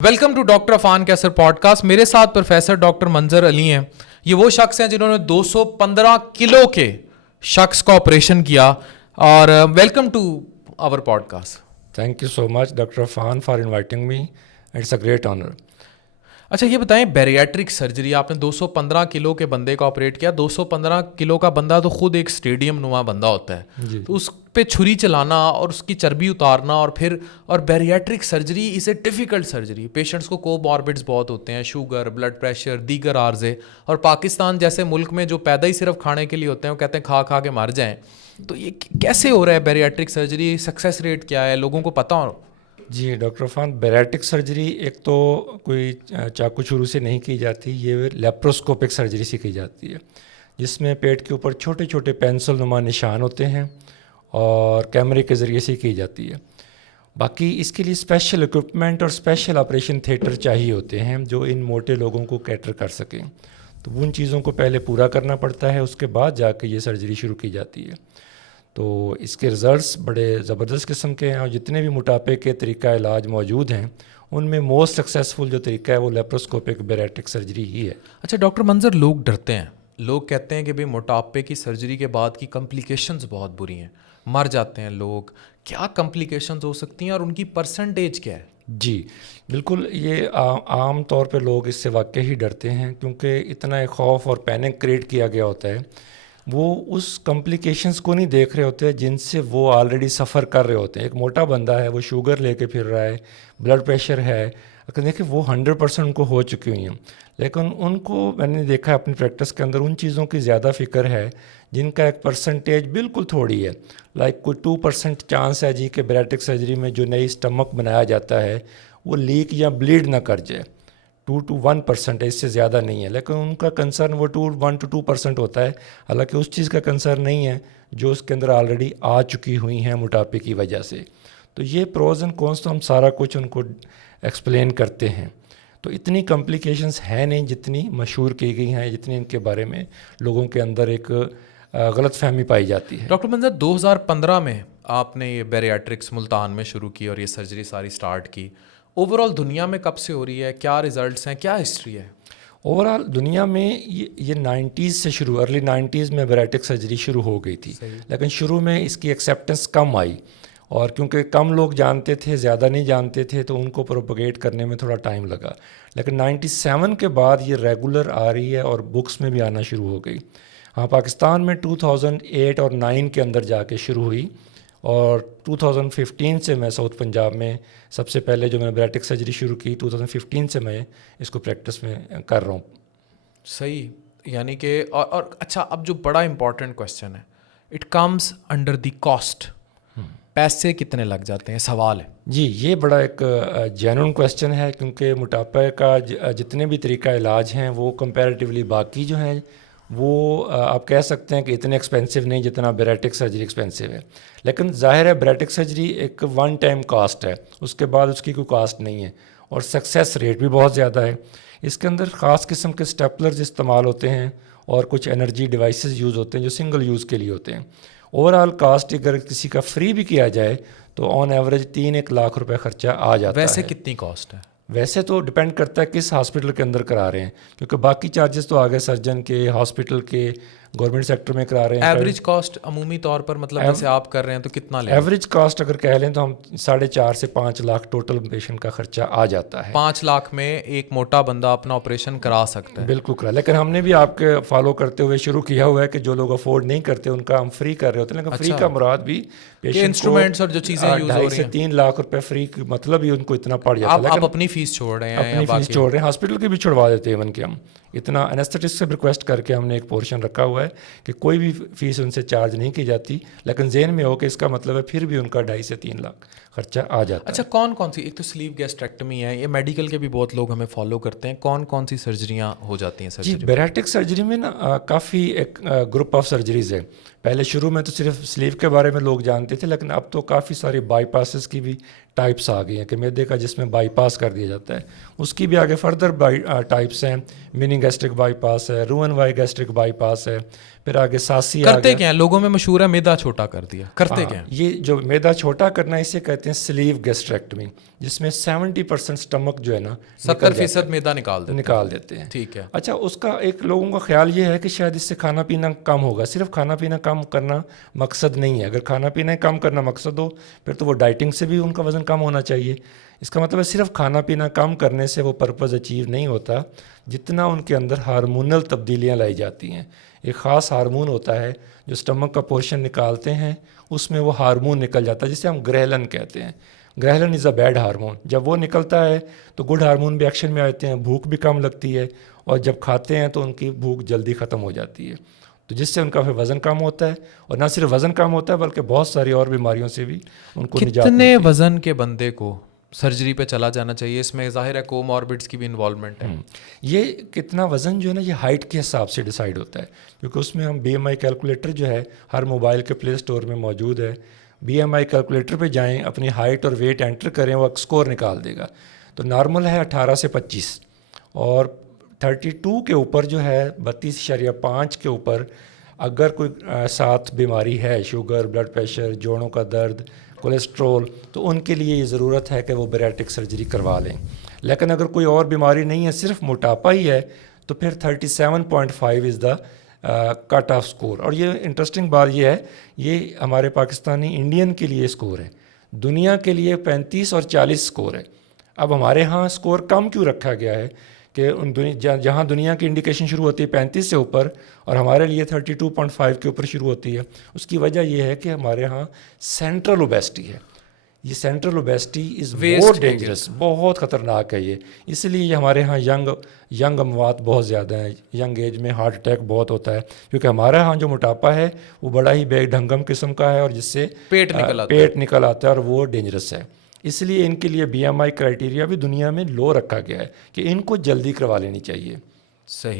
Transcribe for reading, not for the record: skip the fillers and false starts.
Welcome to doctor Afan Qaiser podcast. मेरे साथ professor doctor मंजर अली हैं। ये वो शख्स हैं जिन्होंने 215 किलो के शख्स का ऑपरेशन किया। और welcome to our podcast. Thank you so much, Dr. Afan, for inviting me. It's a great honor. अच्छा ये बताएं, बैरिएट्रिक सर्जरी आपने 215 किलो के बंदे का ऑपरेट किया। 215 किलो का बंदा तो खुद एक स्टेडियम नुमा बंदा होता है, तो उस पे छुरी चलाना और उसकी चर्बी उतारना और bariatric surgery is a difficult surgery. Patients को कोमॉर्बिड्स बहुत होते हैं, शुगर, ब्लड प्रेशर, दीगर आर्जे। और पाकिस्तान जैसे मुल्क में जो पैदा ही सिर्फ खाने के लिए होते हैं, वो कहते हैं खा खा के मर जाएं। तो ये कैसे हो रहा है बैरिएट्रिक सर्जरी? सक्सेस रेट क्या है, लोगों को पता हो? जी डॉक्टर अफान, बैरिएट्रिक सर्जरी एक तो कोई चाकू छुरी से नहीं की जाती, ये लेप्रोस्कोपिक सर्जरी से की जाती है, जिसमें पेट के ऊपर छोटे छोटे पेंसिल नुमा निशान होते हैं और कैमरे के ज़रिए से की जाती है। बाकी इसके लिए स्पेशल इक्विपमेंट और स्पेशल ऑपरेशन थिएटर चाहिए होते हैं जो इन मोटे लोगों को कैटर कर सकें। तो उन चीज़ों को पहले पूरा करना पड़ता है, उसके बाद जाके ये सर्जरी शुरू की जाती है। तो इसके रिज़ल्ट्स बड़े ज़बरदस्त किस्म के हैं और जितने भी मोटापे के तरीका इलाज मौजूद हैं उनमें मोस्ट सक्सेसफुल जो तरीका है वो लेप्रोस्कोपिक बैरिएट्रिक सर्जरी ही है। अच्छा डॉक्टर मंजर, लोग डरते हैं, लोग कहते हैं कि भाई मोटापे की सर्जरी के बाद की कॉम्प्लिकेशंस बहुत बुरी हैं, मर जाते हैं लोग। क्या कॉम्प्लिकेशंस हो सकती हैं और उनकी परसेंटेज क्या है? जी बिल्कुल, ये आम तौर पे लोग इससे वाकई ही डरते हैं क्योंकि इतना एक खौफ और पैनिक क्रिएट किया गया होता है। वो उस कॉम्प्लिकेशंस को नहीं देख रहे होते जिनसे वो ऑलरेडी सफ़र कर रहे होते हैं। एक मोटा बंदा है, वो शुगर लेके फिर रहा है, ब्लड प्रेशर है, अगर देखिए वो 100% उनको हो चुकी हुई हैं, लेकिन उनको मैंने देखा अपनी प्रैक्टिस के अंदर उन चीज़ों की ज़्यादा फ़िक्र है जिनका एक परसेंटेज बिल्कुल थोड़ी है। लाइक कोई 2% चांस है जी कि बैरिएट्रिक सर्जरी में जो नई स्टमक बनाया जाता है वो लीक या ब्लीड ना कर जाए। 2 to 1% है, इससे ज़्यादा नहीं है, लेकिन उनका कंसर्न वो 1 to 2% होता है। हालांकि उस चीज़ का कंसर्न नहीं है जो उसके अंदर ऑलरेडी आ चुकी हुई हैं मोटापे की वजह से। तो ये प्रोज एंड कॉन्स तो हम सारा कुछ उनको एक्सप्लेन करते हैं। तो इतनी कॉम्प्लिकेशंस हैं नहीं जितनी मशहूर की गई हैं, जितनी इनके बारे में लोगों के अंदर एक गलत फहमी पाई जाती है। डॉक्टर मंजर, 2015 में आपने ये बैरिएट्रिक्स मुल्तान में शुरू की और ये सर्जरी सारी स्टार्ट की। ओवरऑल दुनिया में कब से हो रही है, क्या रिजल्ट्स हैं, क्या हिस्ट्री है? ओवरऑल दुनिया में ये 90s से शुरू, अर्ली 90s में बैरिएट्रिक सर्जरी शुरू हो गई थी, लेकिन शुरू में इसकी एक्सेप्टेंस कम आई और क्योंकि कम लोग जानते थे, ज़्यादा नहीं जानते थे, तो उनको प्रोपगेट करने में थोड़ा टाइम लगा। लेकिन 97 के बाद ये रेगुलर आ रही है और बुक्स में भी आना शुरू हो गई। हाँ, पाकिस्तान में 2008 और 9 के अंदर जाके शुरू हुई और 2015 से मैं साउथ पंजाब में सबसे पहले जो मैंने बैरिएट्रिक सर्जरी शुरू की 2015 से मैं इसको प्रैक्टिस में कर रहा हूँ। सही, यानी कि और अच्छा, अब जो बड़ा इंपॉर्टेंट क्वेश्चन है, it comes under the cost. पैसे कितने लग जाते हैं, सवाल है जी। ये बड़ा एक जेन्युइन क्वेश्चन है क्योंकि मोटापे का जितने भी तरीका इलाज हैं वो कंपैरेटिवली बाकी जो हैं वो आप कह सकते हैं कि इतने एक्सपेंसिव नहीं जितना बैरिएट्रिक सर्जरी एक्सपेंसिव है। लेकिन ज़ाहिर है बैरिएट्रिक सर्जरी एक वन टाइम कास्ट है, उसके बाद उसकी कोई कास्ट नहीं है और सक्सेस रेट भी बहुत ज़्यादा है। इसके अंदर ख़ास किस्म के स्टेपलर्स इस्तेमाल होते हैं और कुछ एनर्जी डिवाइसेस यूज़ होते हैं जो सिंगल यूज़ के लिए होते हैं। ओवरऑल कास्ट अगर किसी का फ्री भी किया जाए तो ऑन एवरेज 3-1 लाख रुपए खर्चा आ जाता है। वैसे कितनी कॉस्ट है? वैसे तो डिपेंड करता है किस हॉस्पिटल के अंदर करा रहे हैं, क्योंकि बाकी चार्जेस तो आ गए सर्जन के, हॉस्पिटल के, गवर्नमेंट सेक्टर में करा रहे हैं। एवरेज कॉस्ट अमूमी तौर पर मतलब जैसे आप कर रहे हैं तो कितना ले? एवरेज कॉस्ट अगर कह लें तो हम 4.5 से 5 लाख टोटल पेशेंट का खर्चा आ जाता है। 5 लाख में एक मोटा बंदा अपना ऑपरेशन करा सकता है? बिल्कुल करा, लेकिन हमने भी आपके फॉलो करते हुए शुरू किया हुआ है कि जो लोग अफोर्ड नहीं करते उनका हम फ्री कर रहे होते हैं। लेकिन फ्री का मुराद भी इंस्ट्रूमेंट्स और जो चीज़ें यूज़ हो रही हैं 2.5 से 3 लाख रुपए फ्री, मतलब ही उनको इतना पड़ जाता है। आप अपनी फीस छोड़ रहे हैं? अपनी फीस छोड़ रहे हैं, हॉस्पिटल की भी छुड़वा देते हैं इवन के हम। इतना एनेस्थेटिस्ट से रिक्वेस्ट करके हमने एक पोर्शन रखा हुआ है कि कोई भी फीस उनसे चार्ज नहीं की जाती, लेकिन ज़हन में हो कि इसका मतलब है फिर भी उनका 2.5 से 3 लाख खर्चा आ जाता है। अच्छा, कौन कौन सी, एक तो स्लीव गैस्ट्रेक्टमी है, ये मेडिकल के भी बहुत लोग हमें फॉलो करते हैं, कौन कौन सी सर्जरियाँ हो जाती हैं सर्जरी? जी, बैरिएट्रिक सर्जरी में ना काफ़ी एक ग्रुप ऑफ सर्जरीज़ है। पहले शुरू में तो सिर्फ स्लीव के बारे में लोग जानते थे, लेकिन अब तो काफ़ी सारी बाईपासेस की भी टाइप्स आ गई हैं कि मैदे का जिसमें बाईपास कर दिया जाता है, उसकी भी आगे फर्दर टाइप्स हैं। मिनी गैस्ट्रिक बाईपास है, रूएन वाई गैस्ट्रिक बाईपास है, پھر آگے ساسی آ کرتے گیا. کیا ہیں لوگوں میں مشہور ہے میدا چھوٹا کر دیا, کرتے کیا ہیں؟ یہ جو میدا چھوٹا کرنا ہے اسے کہتے ہیں سلیو گیسٹریکٹمی, جس میں 70% سٹمک جو ہے نا 70% میدا نکال دیتے ہیں. ٹھیک ہے. اچھا, اس کا ایک لوگوں کا خیال یہ ہے کہ شاید اس سے کھانا پینا کم ہوگا. صرف کھانا پینا کم کرنا مقصد نہیں ہے. اگر کھانا پینا کم کرنا مقصد ہو پھر تو وہ ڈائٹنگ سے بھی ان کا وزن کم ہونا چاہیے. اس کا مطلب ہے صرف کھانا پینا کم کرنے سے وہ پرپز اچیو نہیں ہوتا, جتنا ان کے اندر ہارمونل تبدیلیاں لائی جاتی ہیں. ایک خاص ہارمون ہوتا ہے جو اسٹمک کا پورشن نکالتے ہیں, اس میں وہ ہارمون نکل جاتا ہے جسے ہم گرہلن کہتے ہیں. گرہلن از اے بیڈ ہارمون. جب وہ نکلتا ہے تو گڈ ہارمون بھی ایکشن میں آتے ہیں, بھوک بھی کم لگتی ہے, اور جب کھاتے ہیں تو ان کی بھوک جلدی ختم ہو جاتی ہے, تو جس سے ان کا پھر وزن کم ہوتا ہے. اور نہ صرف وزن کم ہوتا ہے بلکہ بہت ساری اور بیماریوں سے بھی ان کو نجات ملتی ہے. کتنے وزن کے بندے کو سرجری پہ چلا جانا چاہیے؟ اس میں ظاہر ہے کوماربڈس کی بھی انوالومنٹ ہے. یہ کتنا وزن جو ہے نا یہ ہائٹ کے حساب سے ڈیسائیڈ ہوتا ہے, کیونکہ اس میں ہم بی ایم آئی کیلکولیٹر جو ہے ہر موبائل کے پلے اسٹور میں موجود ہے. بی ایم آئی کیلکولیٹر پہ جائیں, اپنی ہائٹ اور ویٹ انٹر کریں, وہ اسکور نکال دے گا. تو نارمل ہے 18 سے 25, اور 32 کے اوپر جو ہے 32.5 کے اوپر اگر کوئی ساتھ بیماری ہے, شوگر, بلڈ پریشر, جوڑوں کا درد, کولیسٹرول, تو ان کے لیے یہ ضرورت ہے کہ وہ بیریاٹرک سرجری کروا لیں. لیکن اگر کوئی اور بیماری نہیں ہے, صرف موٹاپا ہی ہے, تو پھر 37.5 از دا کٹ آف اسکور. اور یہ انٹرسٹنگ بات یہ ہے, یہ ہمارے پاکستانی انڈین کے لیے اسکور ہے. دنیا کے لیے 35 اور 40 اسکور ہے. اب ہمارے ہاں اسکور کم کیوں رکھا گیا ہے کہ جہاں دنیا کی انڈیکیشن شروع ہوتی ہے 35 سے اوپر, اور ہمارے لیے 32.5 کے اوپر شروع ہوتی ہے. اس کی وجہ یہ ہے کہ ہمارے ہاں سینٹرل اوبیسٹی ہے. یہ central obesity is more dangerous, بہت خطرناک ہے یہ. اس لیے یہ ہمارے ہاں ینگ اموات بہت زیادہ ہیں. ینگ ایج میں ہارٹ اٹیک بہت ہوتا ہے, کیونکہ ہمارے ہاں جو موٹاپا ہے وہ بڑا ہی بے ڈھنگم قسم کا ہے, اور جس سے پیٹ نکل آتا ہے, اور وہ ڈینجرس ہے. اس لیے ان کے لیے بی ایم آئی کرائٹیریا بھی دنیا میں لو رکھا گیا ہے کہ ان کو جلدی کروا لینی چاہیے. صحیح.